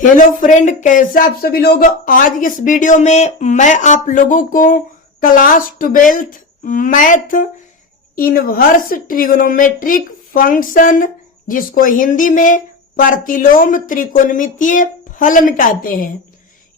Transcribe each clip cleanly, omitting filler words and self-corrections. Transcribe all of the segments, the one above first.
Hello friend, कैसे आप सभी लोग। आज की इस वीडियो में मैं आप लोगों को class 12th math inverse trigonometric function, जिसको हिंदी में प्रतिलोम त्रिकोणमितीय फलन कहते हैं,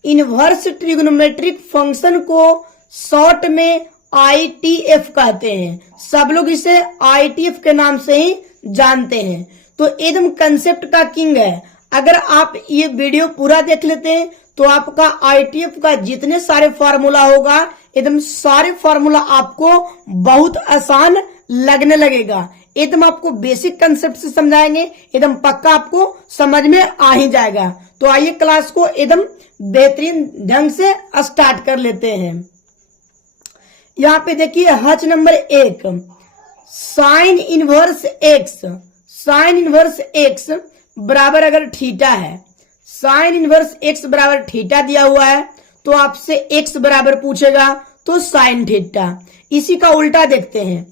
इनवर्स ट्रिगोनोमेट्रिक फंक्शन को शॉर्ट में ITF कहते हैं। सब लोग इसे ITF के नाम से ही जानते हैं। तो एकदम कंसेप्ट का किंग है। अगर आप ये वीडियो पूरा देख लेते हैं तो आपका ITF का जितने सारे फार्मूला होगा, एकदम सारे फार्मूला आपको बहुत आसान लगने लगेगा। एकदम आपको बेसिक कंसेप्ट से समझाएंगे, एकदम पक्का आपको समझ में आ ही जाएगा। तो आइए क्लास को एकदम बेहतरीन ढंग से स्टार्ट कर लेते हैं। यहाँ पे देखिए हज नंबर 1, साइन इनवर्स एक्स बराबर अगर थीटा है, साइन इनवर्स एक्स बराबर थीटा दिया हुआ है तो आपसे एक्स बराबर पूछेगा तो साइन थीटा। इसी का उल्टा देखते हैं,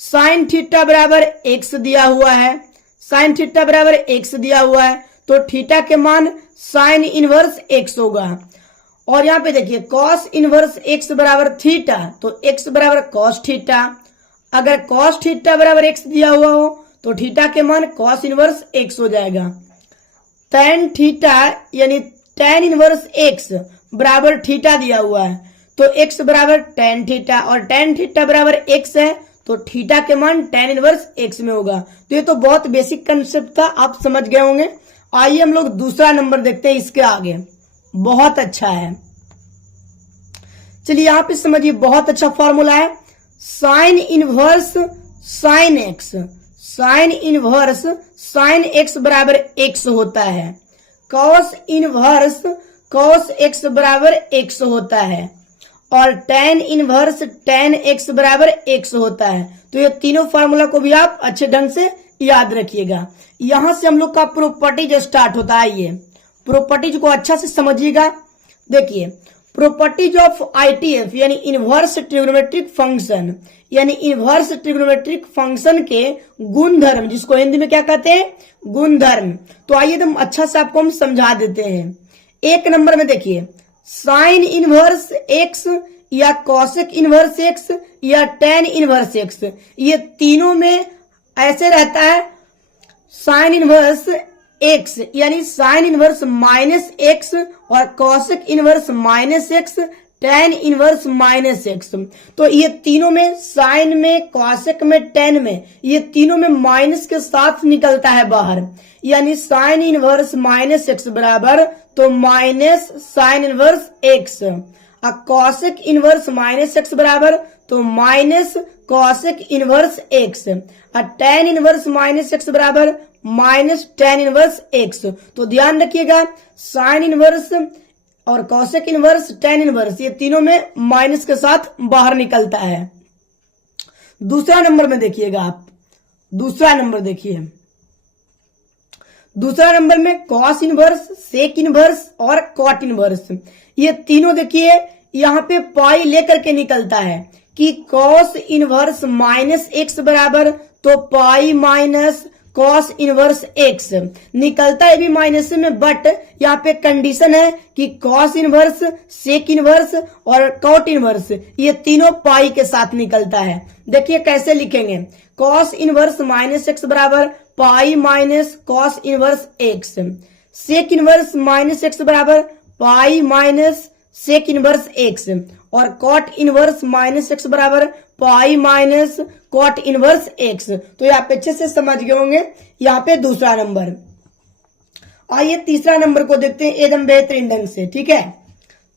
साइन थीटा बराबर एक्स दिया हुआ है, साइन थीटा बराबर एक्स दिया हुआ है तो थीटा के मान साइन इनवर्स एक्स होगा। और यहाँ पे देखिए कॉस इनवर्स एक्स बराबर थीटा तो एक्स बराबर कॉस थीटा। अगर कॉस थीटा बराबर एक्स दिया हुआ हो तो थीटा के मान कॉस इनवर्स एक्स हो जाएगा। tan थीटा यानी tan इनवर्स एक्स बराबर थीटा दिया हुआ है तो एक्स बराबर tan थीटा, और tan थीटा बराबर एक्स है तो थीटा के मान tan इनवर्स एक्स में होगा। तो ये तो बहुत बेसिक कंसेप्ट था, आप समझ गए होंगे। आइए हम लोग दूसरा नंबर देखते हैं इसके आगे। बहुत अच्छा है, चलिए यहाँ पे समझिए, बहुत अच्छा फॉर्मूला है। Sine inverse sine x, sine inverse sine x बराबर एक्स होता है। कॉस इनवर्स कॉस एक्स बराबर एक्स होता है, और tan इनवर्स tan एक्स बराबर एक्स होता है। तो ये तीनों फार्मूला को भी आप अच्छे ढंग से याद रखिएगा। यहां से हम लोग का प्रॉपर्टीज स्टार्ट होता है। ये प्रॉपर्टीज को अच्छा से समझिएगा। देखिए प्रॉपर्टीज ऑफ ITF यानी इनवर्स ट्रिग्नोमेट्रिक फंक्शन, यानी इनवर्स ट्रिग्नोमेट्रिक फंक्शन के गुणधर्म, जिसको हिंदी में क्या कहते हैं, गुणधर्म। तो आइए एकदम अच्छा से आपको हम समझा देते हैं। एक नंबर में देखिए साइन इनवर्स एक्स या कॉसेक इनवर्स एक्स या tan इनवर्स एक्स, ये तीनों में ऐसे रहता है। साइन इनवर्स एक्स यानी साइन इनवर्स माइनस एक्स, और cosec inverse minus x, tan inverse minus x. तो ये तीनों में, साइन में, कॉसेक में, tan में, ये तीनों में माइनस के साथ निकलता है बाहर। यानी साइन इनवर्स माइनस एक्स बराबर तो माइनस साइन इनवर्स एक्स, और कॉसेक इनवर्स माइनस एक्स बराबर तो माइनस कॉसेक इनवर्स एक्स, और tan इनवर्स माइनस एक्स बराबर माइनस tan इनवर्स एक्स। तो ध्यान रखिएगा, साइन इनवर्स और कॉसेक इनवर्स, tan इनवर्स, ये तीनों में माइनस के साथ बाहर निकलता है। दूसरा नंबर में देखिएगा आप, दूसरा नंबर देखिए, दूसरा नंबर में कॉस इनवर्स, सेक इनवर्स और कॉट इनवर्स, ये तीनों देखिए यहाँ पे पाई लेकर के निकलता है कि कॉस इनवर्स माइनस एक्स बराबर तो पाई माइनस कॉस इनवर्स एक्स। निकलता है भी माइनस में, बट यहाँ पे कंडीशन है कि कॉस इनवर्स, सेक इनवर्स और कॉट इनवर्स, ये तीनों पाई के साथ निकलता है। देखिए कैसे लिखेंगे, कॉस इनवर्स माइनस एक्स बराबर pi minus cos inverse x, sec inverse minus x बराबर pi minus sec inverse x, और कॉट इनवर्स माइनस एक्स बराबर pi minus cot inverse x. तो यहाँ पे अच्छे से समझ गए होंगे। यहाँ पे दूसरा नंबर। आइए तीसरा नंबर को देखते हैं एकदम बेहतरीन ढंग से, ठीक है।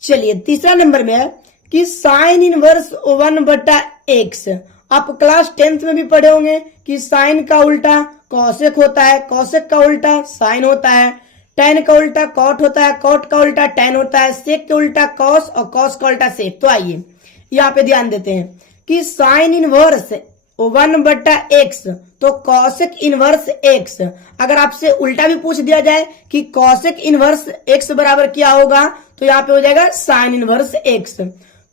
चलिए तीसरा नंबर में है कि साइन इनवर्स 1/x। आप क्लास 10th में भी पढ़े होंगे कि साइन का उल्टा कॉसेक होता है, कॉसेक का उल्टा साइन होता है, tan का उल्टा कॉट होता है, कॉट का उल्टा tan होता है, सेक का उल्टा कॉस और कॉस का उल्टा सेक। तो आइए यहाँ पे ध्यान देते हैं कि साइन इनवर्स 1/x तो कॉसेक इनवर्स x। अगर आपसे उल्टा भी पूछ दिया जाए कि कॉसेक इनवर्स x बराबर क्या होगा तो यहाँ पे हो जाएगा साइन इनवर्स x।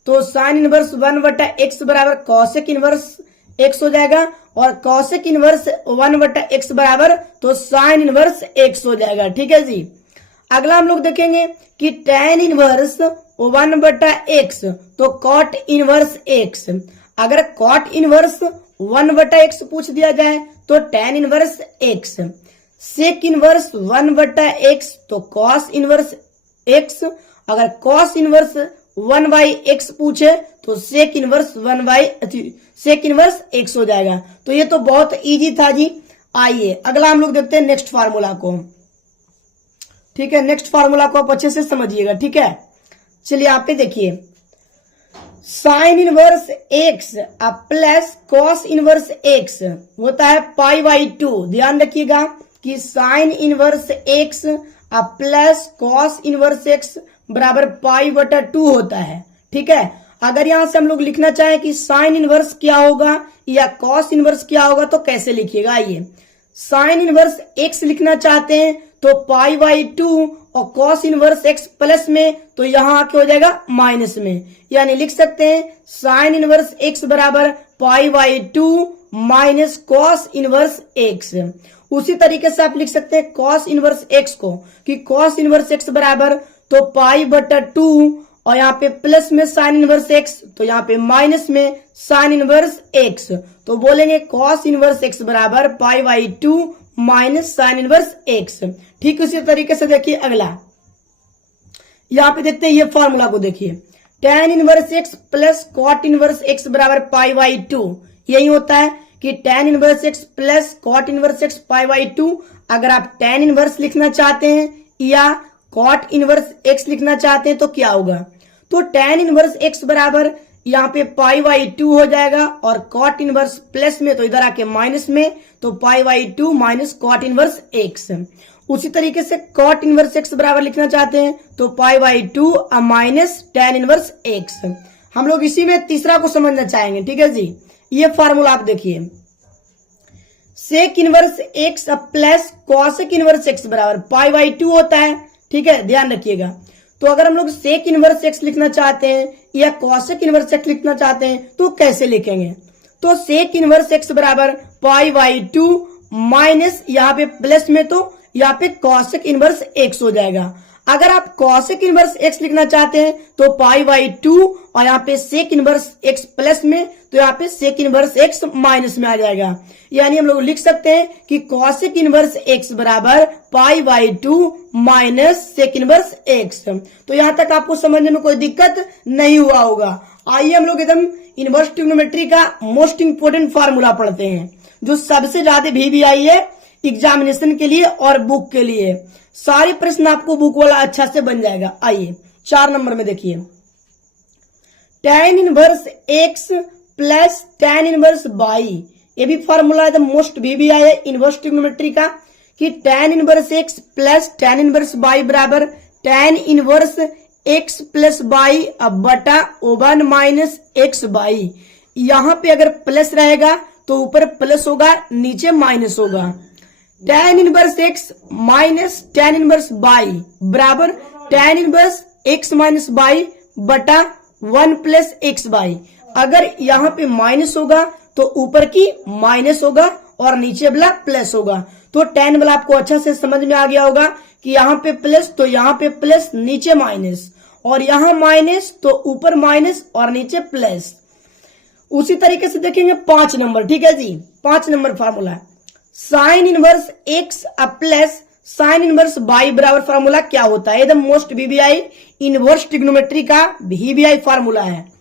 तो साइन इनवर्स 1/x बराबर कॉसेक इनवर्स x हो जाएगा, और कॉसेक इनवर्स 1/x बराबर तो साइन इनवर्स x हो जाएगा। ठीक है जी। अगला हम लोग देखेंगे कि tan इनवर्स 1/x, तो cot इनवर्स x। अगर cot इनवर्स 1/x पूछ दिया जाए तो tan inverse x, sec inverse 1/x तो cos इनवर्स x, अगर cos इनवर्स 1/x पूछे तो sec इनवर्स x हो जाएगा। तो ये तो बहुत इजी था जी। आइए अगला हम लोग देखते हैं नेक्स्ट फार्मूला को। ठीक है, नेक्स्ट फार्मूला को आप अच्छे से समझिएगा। ठीक है, चलिए आप पे देखिए, sign inverse x plus cos inverse x होता है π/2। ध्यान रखिएगा कि sine inverse x plus cos inverse x बराबर π/2 होता है। ठीक है, अगर यहां से हम लोग लिखना चाहें कि साइन इनवर्स क्या होगा या कॉस इनवर्स क्या होगा तो कैसे लिखिएगा। आइए, साइन इनवर्स x लिखना चाहते हैं तो π/2 और कॉस इनवर्स x प्लस में तो यहां आके हो जाएगा माइनस में, यानी लिख सकते हैं साइन इनवर्स x बराबर π/2 माइनस कॉस इनवर्स x। उसी तरीके से आप लिख सकते हैं कॉस इनवर्स x को कि कॉस इनवर्स x बराबर तो π/2 और यहाँ पे प्लस में साइन इनवर्स x तो यहाँ पे माइनस में साइन इनवर्स x, तो बोलेंगे कॉस इनवर्स x बराबर π/2 माइनस साइन इनवर्स x। ठीक उसी तरीके से देखिए अगला, यहाँ पे देखते हैं ये फॉर्मूला को देखिए, tan inverse x plus cot inverse x बराबर π/2। यही होता है कि tan inverse x plus cot inverse x π/2। अगर आप tan इनवर्स लिखना चाहते हैं या कॉट इनवर्स x लिखना चाहते हैं तो क्या होगा, तो tan इनवर्स x बराबर यहाँ पे π/2 हो जाएगा और कॉट इनवर्स प्लस में तो इधर आके माइनस में तो π/2 माइनस कॉट इनवर्स x। उसी तरीके से कॉट इनवर्स x बराबर लिखना चाहते हैं तो π/2 माइनस tan इनवर्स x। हम लोग इसी में तीसरा को समझना चाहेंगे। ठीक है जी, ये फार्मूला आप देखिए, sec inverse x plus cosec inverse x बराबर π/2 होता है। ठीक है, ध्यान रखिएगा। तो अगर हम लोग सेक इनवर्स x लिखना चाहते हैं या कॉसेक इनवर्स x लिखना चाहते हैं तो कैसे लिखेंगे, तो सेक इनवर्स x बराबर π/2 माइनस यहाँ पे प्लस में तो यहाँ पे कॉसेक इनवर्स x हो जाएगा। अगर आप कॉसेक इनवर्स x लिखना चाहते हैं तो π/2 और यहाँ पे सेक इनवर्स x प्लस में तो यहाँ पे सेक इनवर्स x माइनस में आ जाएगा, यानी हम लोग लिख सकते हैं कि कॉसेक इनवर्स x बराबर π/2 माइनस सेक इनवर्स x। तो यहां तक आपको समझने में कोई दिक्कत नहीं हुआ होगा। आइए हम लोग एकदम इनवर्स ट्रिग्नोमेट्री का मोस्ट इंपोर्टेंट फार्मूला पढ़ते हैं जो सबसे ज्यादा VBI है एग्जामिनेशन के लिए और बुक के लिए। सारे प्रश्न आपको बुक वाला अच्छा से बन जाएगा। आइए 4 नंबर में देखिए, tan inverse x plus tan inverse y, ये भी फार्मूला द मोस्ट VBI है इनवर्स ट्रिग्नोमेट्री का कि tan inverse x plus tan inverse y बराबर tan inverse x plus y बटा 1 माइनस x/। यहाँ पे अगर प्लस रहेगा तो ऊपर प्लस होगा, नीचे माइनस होगा। tan inverse x minus tan inverse y बराबर tan inverse x minus y बटा 1 प्लस x/। अगर यहाँ पे माइनस होगा तो ऊपर की माइनस होगा और नीचे वाला प्लस होगा। तो tan वाला आपको अच्छा से समझ में आ गया होगा कि यहाँ पे प्लस तो यहाँ पे प्लस, नीचे माइनस, और यहाँ माइनस तो ऊपर माइनस और नीचे प्लस। उसी तरीके से देखेंगे 5 नंबर। ठीक है जी, 5 number formula, sine inverse x plus sine inverse y बराबर फार्मूला क्या होता है, एकदम मोस्ट VBI इनवर्स ट्रिग्नोमेट्री का VBI फार्मूला है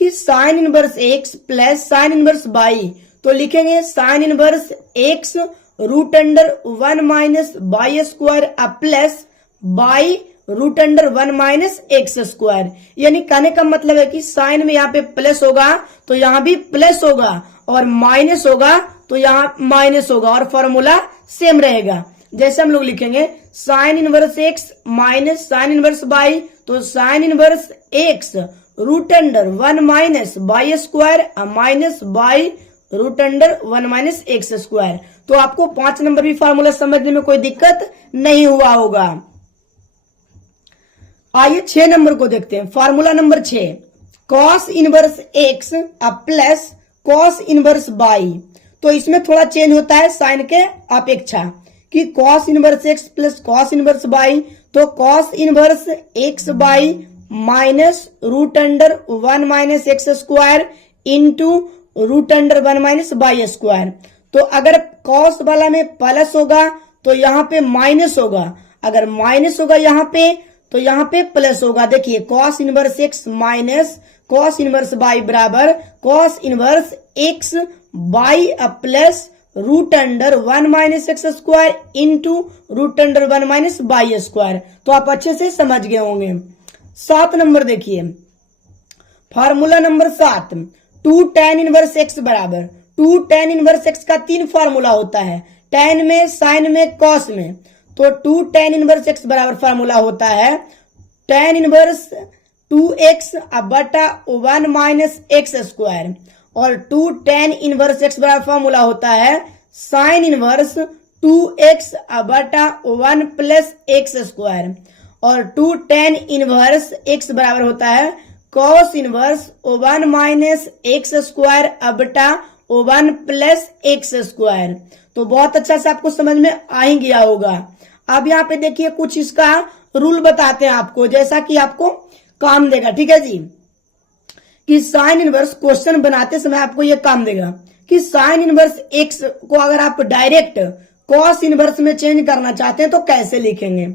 कि sine inverse x plus sine inverse y। तो लिखेंगे sine inverse x root under 1 minus y square plus y root under 1 minus x square. यानी कहने का मतलब है कि साइन में यहाँ पे प्लस होगा तो यहाँ भी प्लस होगा और माइनस होगा तो यहाँ माइनस होगा और फॉर्मूला सेम रहेगा। जैसे हम लोग लिखेंगे sine inverse x minus sine inverse y, तो sine inverse x root under 1 minus y square minus y root under 1 minus x square. तो आपको 5 नंबर भी फार्मूला समझने में कोई दिक्कत नहीं हुआ होगा। आइए 6 नंबर को देखते हैं, formula number 6, cos inverse x plus cos inverse y। तो इसमें थोड़ा चेंज होता है साइन के अपेक्षा कि cos inverse x plus cos inverse y, तो cos inverse x y minus root under 1 minus x square into root under 1 minus y square. तो अगर कॉस वाला में प्लस होगा तो यहाँ पे माइनस होगा, अगर माइनस होगा यहाँ पे तो यहाँ पे प्लस होगा। देखिए cos inverse x minus cos inverse y बराबर cos inverse x y plus root under 1 minus x square into root under 1 minus y square. तो आप अच्छे से समझ गए होंगे। 7 नंबर देखिए, formula number 7, 2 tan inverse x बराबर 2 tan इनवर्स एक्स का 3 फार्मूला होता है, tan में, साइन में, कॉस में। तो 2 tan इनवर्स एक्स बराबर फार्मूला होता है tan इनवर्स 2x बटा 1 माइनस एक्स स्क्वायर, और 2 tan इनवर्स एक्स बराबर फार्मूला होता है साइन इनवर्स 2x बटा 1 प्लस एक्स स्क्वायर, और 2 tan इनवर्स एक्स बराबर होता है cos inverse 1 minus x square बटा 1 प्लस एक्स स्क्वायर। तो बहुत अच्छा से आपको समझ में आ ही गया होगा। अब यहाँ पे देखिए कुछ इसका रूल बताते हैं आपको, जैसा कि आपको काम देगा, ठीक है जी। कि साइन इनवर्स क्वेश्चन बनाते समय आपको ये काम देगा कि साइन इनवर्स एक्स को अगर आप डायरेक्ट कॉस इनवर्स में चेंज करना चाहते हैं तो कैसे लिखेंगे।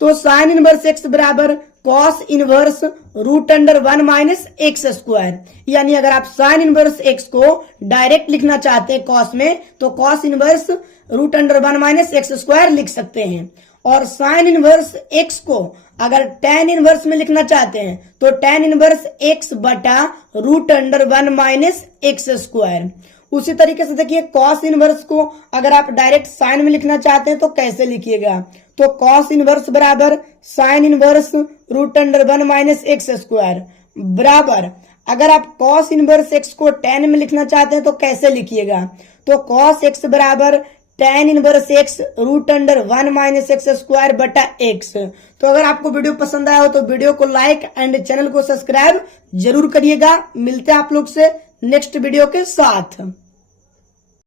तो साइन इनवर्स एक्स बराबर cos inverse root under 1 minus x square, यानी अगर आप साइन इनवर्स एक्स को डायरेक्ट लिखना चाहते हैं कॉस में तो cos inverse root under 1 minus x square लिख सकते हैं। और साइन इनवर्स एक्स को अगर tan इनवर्स में लिखना चाहते हैं तो tan इनवर्स एक्स बटा root under 1 minus x square. उसी तरीके से देखिए कॉस इनवर्स को अगर आप डायरेक्ट साइन में लिखना चाहते हैं तो कैसे लिखिएगा। तो कॉस इनवर्स बराबर sine inverse root under 1 minus x square बराबर, अगर आप कॉस इनवर्स एक्स को tan में लिखना चाहते हैं तो कैसे लिखिएगा। तो कॉस एक्स बराबर tan inverse x root under 1 minus x square बटा एक्स। तो अगर आपको वीडियो पसंद आया हो तो वीडियो को लाइक एंड चैनल को सब्सक्राइब जरूर करिएगा। मिलते हैं आप लोग से नेक्स्ट वीडियो के साथ।